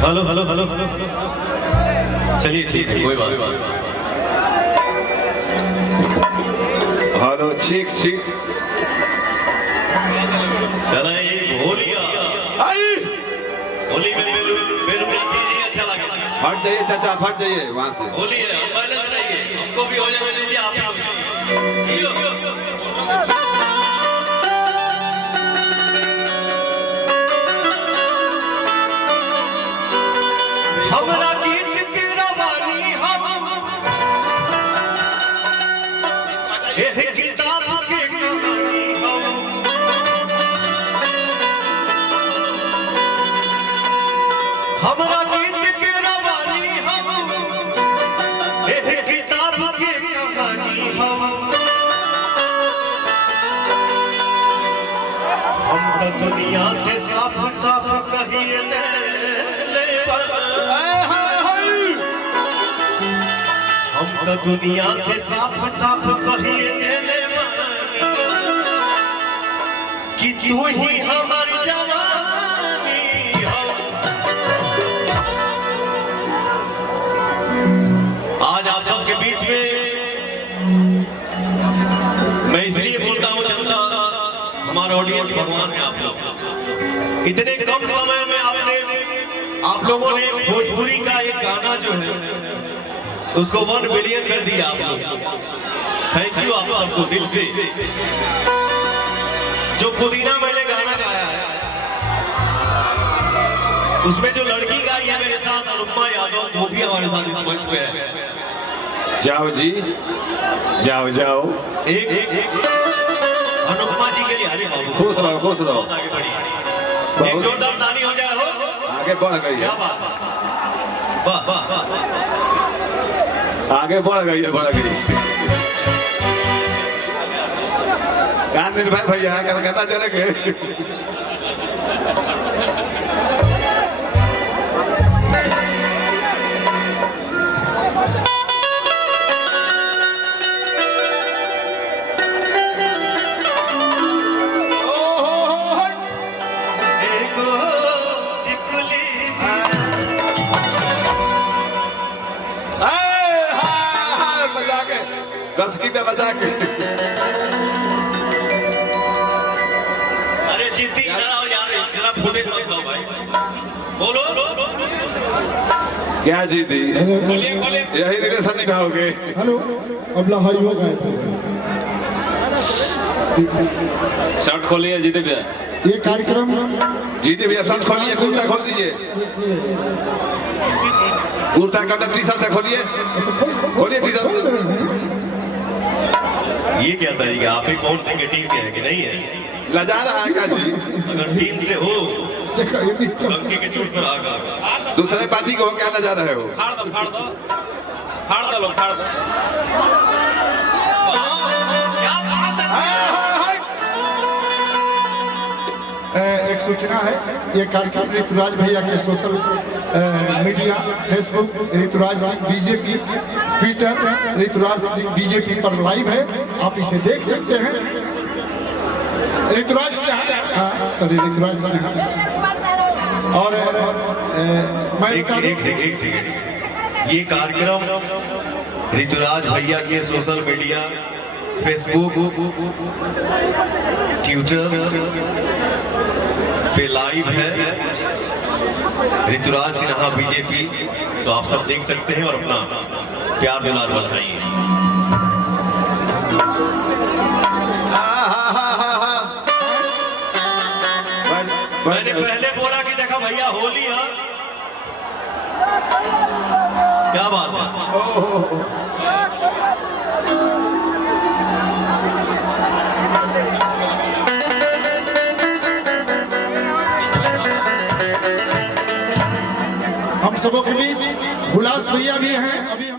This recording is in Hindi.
हेलो हेलो हेलो हेलो, चलिए ठीक है, कोई बात नहीं। हेलो ठीक ठीक। चला ये होली होली में बेलूरा चीज अच्छा लगे। फट जाइए चाचा, फट जाइए वहाँ से। होली है, हम पहले सुनाइए, हमको भी हो जाने दीजिए, आप भी हो जाइए। हमरा गीत की रवानी हम एह किताब के कहानी हम, हमरा गीत की रवानी हम एह किताब के कहानी हम तो दुनिया से साफ साफ कहिए हम तो दुनिया से साफ साफ कहिए कि तू ही हमारी जवानी हो। आज आप सबके बीच में मैं इसलिए बोलता हूँ, जनता हमारा ऑडियंस भगवान है। आप लोग इतने कम समय में आप लोगों ने भोजपुरी का एक गाना जो है उसको 1 बिलियन कर दिया आप लोग। थैंक यू आप सबको दिल से। जो पुदीना मैंने गाना गाया है उसमें जो लड़की गाई है मेरे साथ अनुपमा यादव, वो भी हमारे साथ इस मंच पे है। जाओ जी, जाओ जाओ। एक अनुपमा जी के लिए आगे बाबू, खुश रहो खुश रहो। आगे बढ़िए, एक जोरदार ताली हो जाए। हो आगे बढ़ गई है, क्या बात है, वाह वाह वाह, आगे बढ़ गई है, बढ़ गई। निर्भय भैया कलकत्ता चले गए। दस की पे बचा के। अरे जिद्दी आओ यार, जरा फुटेज मत खाओ भाई, बोलो क्या जिद्दी? यही रिलेशन निभाओगे? हेलो, अब लहाई हो गए। शर्ट खोलिए जीते भैया। ये कार्यक्रम जीते भैया शर्ट खोलिए, कुर्ता खोल दीजिए, कुर्ता का टी शर्ट से खोलिए, खोलिए टी शर्ट। ये क्या तरीका, आप ही कौन सी टीम के हैं कि नहीं है? लजा रहा है क्या जी? अगर टीम से हो बंकी के चोट पर आगा, दूसरे पार्टी को क्या लजा रहे हो? फाड़ दो फाड़ दो फाड़ दो लोग, फाड़ दो। क्या बात है। एक सूचना है, ये कार्यक्रम ऋतुराज भैया के social media Facebook Rituraj Singh BJP, Twitter Rituraj Singh BJP पर लाइव है, आप इसे देख सकते हैं। ऋतुराज ऋतुराज और मैं एक सेकंड, ये कार्यक्रम ऋतुराज भैया के सोशल मीडिया फेसबुक ट्विटर पे लाइव है, ऋतुराज सिन्हा बीजेपी, तो आप सब देख सकते हैं और अपना प्यार दुलार बरसाइए। मैंने पहले बोला कि देखा भैया होली है, क्या बात है। हम सबों के बीच हुलास भैया भी हैं अभी।